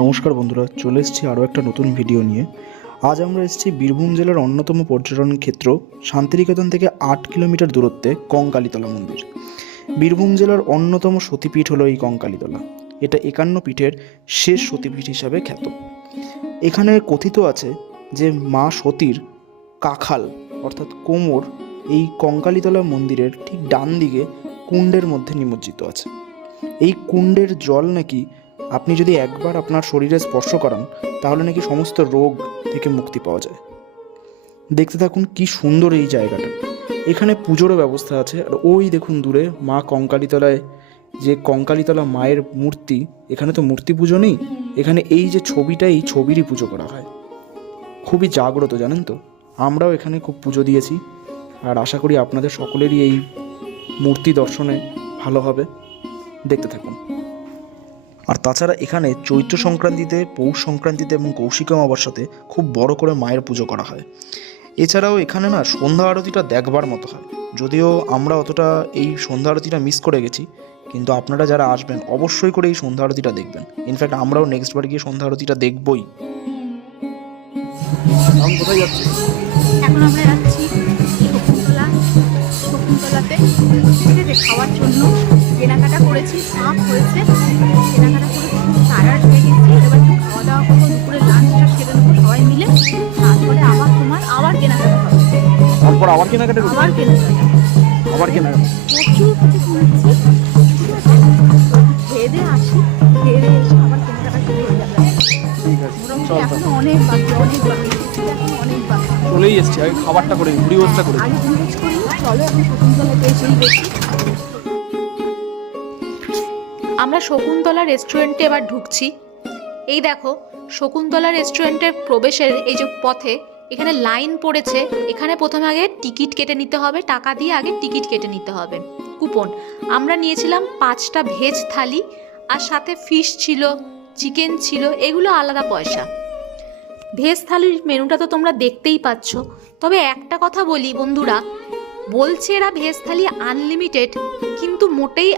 নমস্কার বন্ধুরা, চলে এসেছি আরও একটা নতুন ভিডিও নিয়ে। আজ আমরা এসেছি বীরভূম জেলার অন্যতম পর্যটন ক্ষেত্র শান্তিনিকেতন থেকে 8 কিলোমিটার দূরত্বে কঙ্কালীতলা মন্দির। বীরভূম জেলার অন্যতম সতীপীঠ হলো এই কঙ্কালীতলা। এটা 51 পীঠের শেষ সতীপীঠ হিসাবে খ্যাত। এখানে কথিত আছে যে মা সতীর কাখাল অর্থাৎ কোমর এই কঙ্কালীতলা মন্দিরের ঠিক ডান দিকে কুণ্ডের মধ্যে নিমজ্জিত আছে। এই কুণ্ডের জল নাকি আপনি যদি একবার আপনার শরীরে স্পর্শ করান তাহলে নাকি সমস্ত রোগ থেকে মুক্তি পাওয়া যায়। দেখতে থাকুন কি সুন্দর এই জায়গাটা। এখানে পুজোরও ব্যবস্থা আছে। আর ওই দেখুন দূরে মা কঙ্কালীতলায় যে কঙ্কালীতলা মায়ের মূর্তি, এখানে তো মূর্তি পুজো নেই, এখানে এই যে ছবিটা, এই ছবিরই পুজো করা হয়। খুবই জাগ্রত, জানেন তো। আমরাও এখানে খুব পুজো দিয়েছি, আর আশা করি আপনাদের সকলেরই এই মূর্তি দর্শনে ভালো হবে। দেখতে থাকুন। আর তাছাড়া এখানে চৈত্র সংক্রান্তিতে, পৌষ সংক্রান্তিতে এবং কৌশিকী অমাবস্যাতে খুব বড় করে মায়ের পুজো করা হয়। এছাড়াও এখানে না সন্ধ্যা আরতিটা দেখবার মতো হয়। যদিও আমরা অতটা এই সন্ধ্যা আরতিটা মিস করে গেছি, কিন্তু আপনারা যারা আসবেন অবশ্যই করে এই সন্ধ্যা আরতিটা দেখবেন। ইনফ্যাক্ট আমরাও নেক্সট বার গিয়ে সন্ধ্যা আরতিটা দেখবই। কোথায় যাচ্ছি? এখন আমরা যাচ্ছি শকুন্তলাতে খাওয়ার জন্য। কেনাকাটা করেছি, সাপ হয়েছে, কেনাকাটা করেছি, টায়ার্ড হয়ে গেছি। এবার একটু খাওয়া দাওয়া করবো, দুপুরে লাঞ্চটা সেরে নেবো সবাই মিলে। তারপরে আবার কেনাকাটা হবে। তারপর আবার কেনাকাটা প্রচুর কিছু কিনেছি। খেয়ে দিয়ে আসি, খেয়ে দিয়ে এসে আবার কেনাকাটা শুরু হয়ে যাবে। মোটামুটি এখনো অনেক বাকি। চলেই এসছি, আগে খাবারটা করে ঘুরি ব্যবস্থা করে। চলো এখন শকুন্তলাতে এসেই দেখি। আমরা শকুন্তলা রেস্টুরেন্টে এবার ঢুকছি। এই দেখো, শকুন্তলা রেস্টুরেন্টের প্রবেশের এই যে পথে এখানে লাইন পড়েছে। এখানে প্রথমে আগে টিকিট কেটে নিতে হবে, টাকা দিয়ে আগে টিকিট কেটে নিতে হবে, কুপন। আমরা নিয়েছিলাম 5টা ভেজ থালি, আর সাথে ফিশ ছিল, চিকেন ছিল, এগুলো আলাদা পয়সা। ভেজ থালির মেনুটা তো তোমরা দেখতেই পাচ্ছ। তবে একটা কথা বলি বন্ধুরা, বলছে এরা ভেজ থালি আনলিমিটেড, কিন্তু মোটেই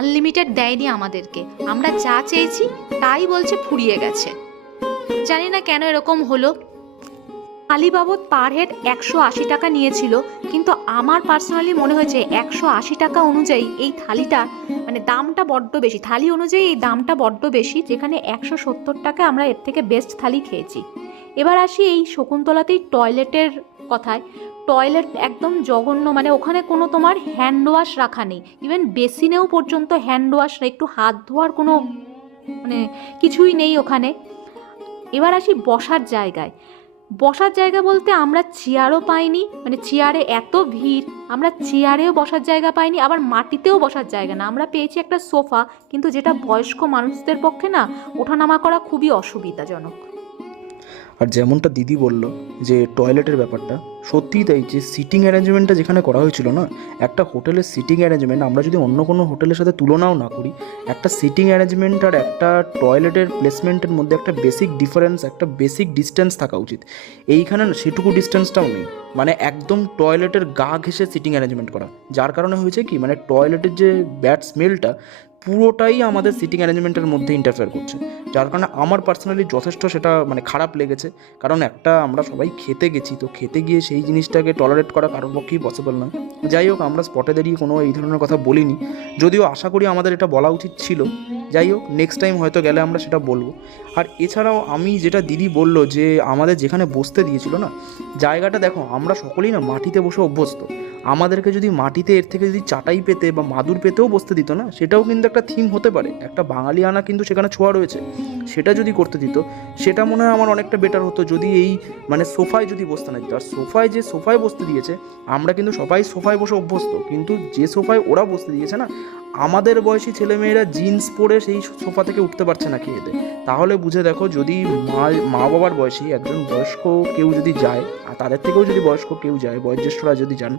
আনলিমিটেড দেয়নি আমাদেরকে। আমরা যা চেয়েছি তাই বলছে ফুরিয়ে গেছে। জানি না কেন এরকম হলো। থালি বাবদ পার হেড 180 টাকা নিয়েছিল, কিন্তু আমার পার্সোনালি মনে হয়েছে 180 টাকা অনুযায়ী এই থালিটা মানে দামটা বড্ড বেশি। থালি অনুযায়ী এই দামটা বড্ড বেশি, যেখানে 170 টাকা আমরা এর থেকে বেস্ট থালি খেয়েছি। এবার আসি এই শকুন্তলাতেই টয়লেটের কথায়। টয়লেট একদম জঘন্য, মানে ওখানে কোনো তোমার হ্যান্ড ওয়াশ রাখা নেই। ইভেন বেসিনেও পর্যন্ত হ্যান্ড ওয়াশ, একটু হাত ধোয়ার কোনো মানে কিছুই নেই ওখানে। এবার আসি বসার জায়গায়। বসার জায়গা বলতে আমরা চেয়ারও পাইনি, মানে চেয়ারে এত ভিড়, আমরা চেয়ারেও বসার জায়গা পাইনি, আবার মাটিতেও বসার জায়গা না। আমরা পেয়েছি একটা সোফা, কিন্তু যেটা বয়স্ক মানুষদের পক্ষে না ওঠানামা করা খুবই অসুবিধাজনক। আর যেমনটা দিদি বলল যে টয়লেটের ব্যাপারটা, সত্যিই তাই। যে সিটিং অ্যারেঞ্জমেন্টটা যেখানে করা হয়েছিল না, একটা হোটেলের সিটিং অ্যারেঞ্জমেন্ট আমরা যদি অন্য কোনো হোটেলের সাথে তুলনাও না করি, একটা সিটিং অ্যারেঞ্জমেন্ট আর একটা টয়লেটের প্লেসমেন্টের মধ্যে একটা বেসিক ডিফারেন্স, একটা বেসিক ডিস্টেন্স থাকা উচিত। এইখানে না সেটুকু ডিস্টেন্সটাও নেই। মানে একদম টয়লেটের গা ঘেঁষে সিটিং অ্যারেঞ্জমেন্ট করা, যার কারণে হয়েছে কি, মানে টয়লেটের যে ব্যাড স্মেলটা পুরোটাই আমাদের সিটিং অ্যারেঞ্জমেন্টের মধ্যে ইন্টারফেয়ার করছে। যার কারণে আমার পার্সোনালি যথেষ্ট সেটা মানে খারাপ লেগেছে। কারণ একটা আমরা সবাই খেতে গেছি, তো খেতে গিয়ে সেই জিনিসটাকে টলারেট করা কারোর পক্ষেই পসিবল নয়। যাই হোক, আমরা স্পটে দাঁড়িয়ে কোনো এই ধরনের কথা বলিনি, যদিও আশা করি আমাদের এটা বলা উচিত ছিল। যাই হোক, নেক্সট টাইম হয়তো গেলে আমরা সেটা বলবো। আর এছাড়াও আমি যেটা দিদি বলল যে আমাদের যেখানে বসতে দিয়েছিল না, জায়গাটা দেখো, আমরা সকলেই না মাটিতে বসে অভ্যস্ত। আমাদেরকে যদি মাটিতে এর থেকে যদি চাটাই পেতে বা মাদুর পেতেও বসতে দিত না, সেটাও কিন্তু একটা থিম হতে পারে। একটা বাঙালিয়ানা কিন্তু সেখানে ছোঁয়া রয়েছে, সেটা যদি করতে দিত সেটা মনে হয় আমার অনেকটা বেটার হতো। যদি এই মানে সোফায় যদি বসতে না দিত। আর সোফায় বসতে দিয়েছে, আমরা কিন্তু সবাই সোফায় বসে অভ্যস্ত, কিন্তু যে সোফায় ওরা বসতে দিয়েছে না, আমাদের বয়সী ছেলেমেয়েরা জিন্স পরে সেই সোফা থেকে উঠতে পারছে না খেয়ে দেয়। তাহলে বুঝে দেখো, যদি মা বাবার বয়সী একজন বয়স্ক কেউ যদি যায়, আর তাদের থেকেও যদি বয়স্ক কেউ যায়, বয়োজ্যেষ্ঠরা যদি যান,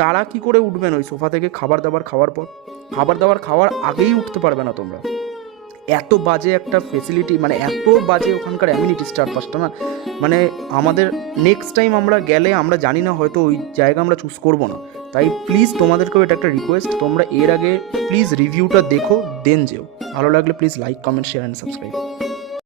তারা কি করে উঠবেন ওই সোফা থেকে খাবার দাবার খাওয়ার পর? খাবার দাবার খাওয়ার আগেই উঠতে পারবে না তোমরা। এত বাজে একটা ফেসিলিটি, মানে এত বাজে ওখানকার অ্যামিনিটিস চারপাশটা না, মানে আমাদের নেক্সট টাইম আমরা গেলে আমরা জানি না, হয়তো ওই জায়গা আমরা চুজ করবো না। তাই প্লিজ তোমাদেরকেও এটা একটা রিকোয়েস্ট, তোমরা এর আগে প্লিজ রিভিউটা দেখো, দেন যেও। ভালো লাগলে please like, comment, share and subscribe.